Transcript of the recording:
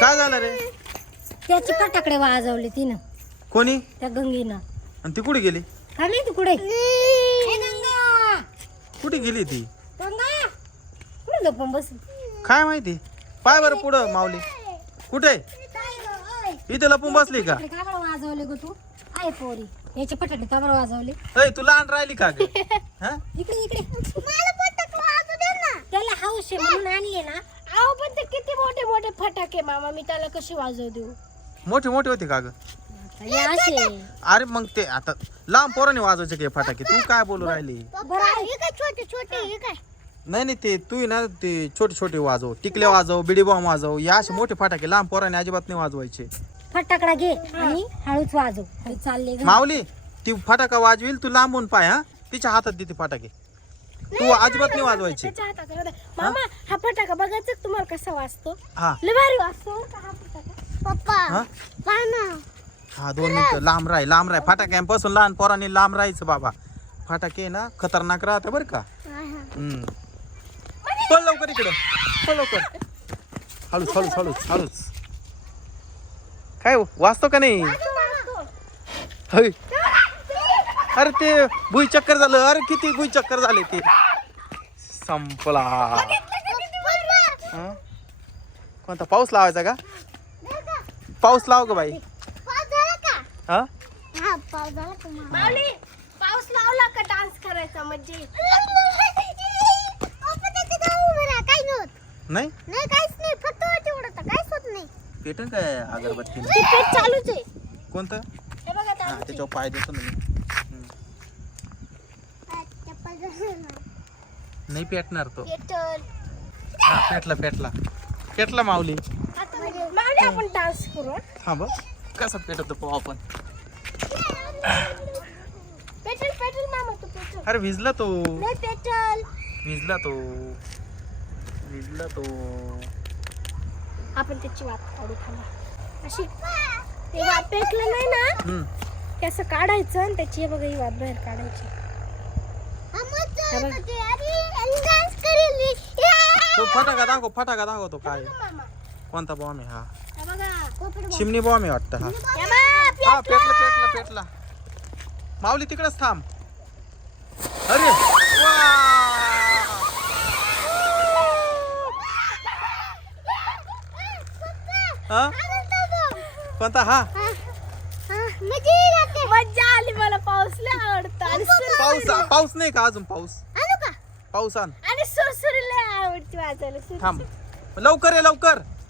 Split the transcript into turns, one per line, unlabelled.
काय झालं रे?
त्याची फटाकडे वाजवले तिनं.
कोणी?
त्या गंगीनं.
आणि ती कुठे गेली?
काय माहिती कुठे गंगा.
कुठे गेली ती?
गंगा कुठे लपून बस.
काय माहिती? पाय बरं पुढं माऊली. कुठे? इथे लपून बसली का?
का बरं वाजवले ग तू? आहे पोरी याचे फटाके का बरं वाजवले?
ए तू लहान राहिली का ग? हा?
इकडे इकडे मला फटाके वाजवू दे ना. त्याला हौस आहे म्हणून आणले ना.
अहो पण ते किती मोठे मोठे फटाके मामा, मी त्याला कशी वाजवू देऊ?
मोठे मोठे होते का ग?
हे असे
अरे मग ते आता लांब पोराने वाजवायचे के फटाके. तू काय बोलू राहिली?
बरं हे काय छोटे छोटे, हे काय?
नाही नाही ते तू ना ते छोटे छोटे वाजव, टिकले वाजव, बिडी बॉम्ब वाजव. या असे मोठे फटाके लांब पोराने अजिबात नाही वाजवायचे.
फटाकडा घे आणि हळूच वाजव. हे चालले घरी.
माऊली ती फटाका वाजवील तू लांबून पाय. हा तिच्या हातात देते फटाके. तू अजिबात नाही वाजवायचे.
त्याच्या हातात राहू दे. मामा हा फटाका बघायचा का तुम्हाला कसा वाजतो?
हा
लय भारी वाजतो बरं का हा फटाका. पप्पा
हा
पहा ना.
हा 2 मिनिटं लांब राह. फटाक्यांपासून लहान पोरांनी लांब राहायचं बाबा. फटाके ना खतरनाक राहते बरं का. पळ लवकर इकडं, पळ लवकर. हळूच हळूच हळूच हळूच. काय वाचतो का नाही? होय. अरे ते भुई चक्कर झालं. अरे किती भुई चक्कर झाले ते. संपला. हं? कोणता पाऊस लावायचा का? पाऊस लाव ग बाई. हा
हा पाऊस झाला का माऊली? पाऊस लावला का डान्स करायचा म्हणजे?
नाही
नाही काहीच नाही, फक्त तेवढं काहीच होत नाही.
पेटन काय अगरबत्ती?
ते पेट चालूच आहे.
कोणतं?
हे बघा
हा
चालूच
त्याच्यावर पाय देतो ना मी. नाही पेटणार तो.
पेटल.
हा पेटला पेटला माऊली.
आता माऊली आपण डान्स करू हं?
हा बघ कसं पेटत पाहू आपण.
पेटल पेटल मामा, तू पेटल.
अरे भिजला तो.
नाही पेटल.
भिजला तो.
आपण त्याची वाट काढू थांबा. अशी ते वाट पेटलं नाही ना, ते असं काढायचं आणि त्याची हे बघा ही वाट बाहेर काढायची.
तो फटाका दाखव तो काय कोणता बॉम्ब आहे? हा
हे बघा.
चिमणी बॉम्ब आहे वाटतं. हा
हे बघ,
हा पेटला. माऊली तिकडेच थांब. अरे वा! हा कोणता? हा
मज्जा आली मला. पाऊस लय आवडतो आणि
पाऊस नाही का अजून? पाऊस आण.
आणि सुरसुरी लय आवडते वाजायला.
थांब लवकर ये लवकर.